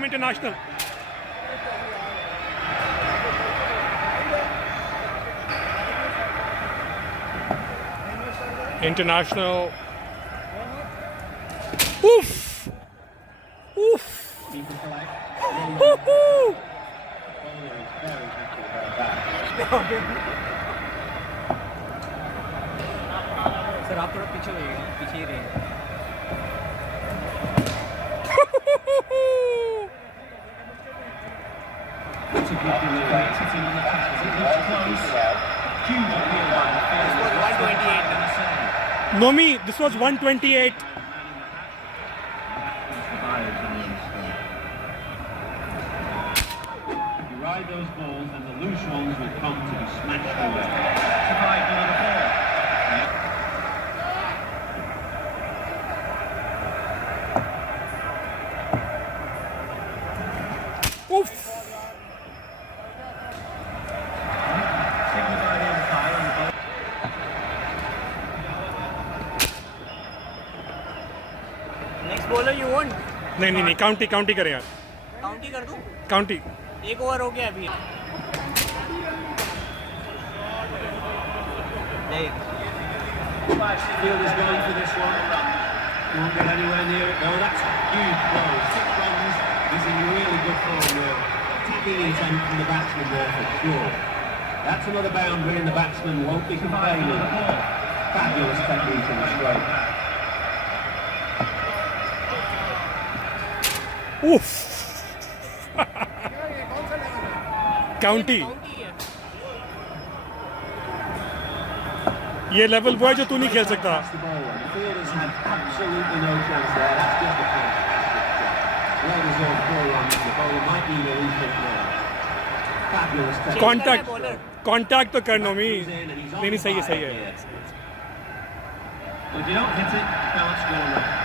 from International. International. Oof! Oof! Woo-hoo! Sir आप थोड़ा पीछे होइएगा, पीछे ही रहिए. That's a good delivery. It's hitting on the tackles. It looks close. Huge appeal by the field. This was 128. Nomi, this was 128. If you ride those balls, then the loose ones will come to be smashed away. Survived another ball. Oof! Next bowler you want? नहीं county करें यार. County कर दूं? County. एक over हो गया अभी. नहीं. Field is going for this one. Won't get anywhere near it. Oh, that's a huge blow. 6 runs. He's in really good form there. Attacking intent from the batsman there for sure. That's another boundary and the batsman won't be complaining. Fabulous technique in the stroke. Oof! County. ये level वो है जो तू नहीं खेल सकता. That's the ball. The fielders had absolutely no chance there. That's just a fantastic shot. Well deserved 4 runs. The bowler might be released it now. Fabulous technique. Contact तो कर नोमी. नहीं सही है. If you don't hit it, can't score.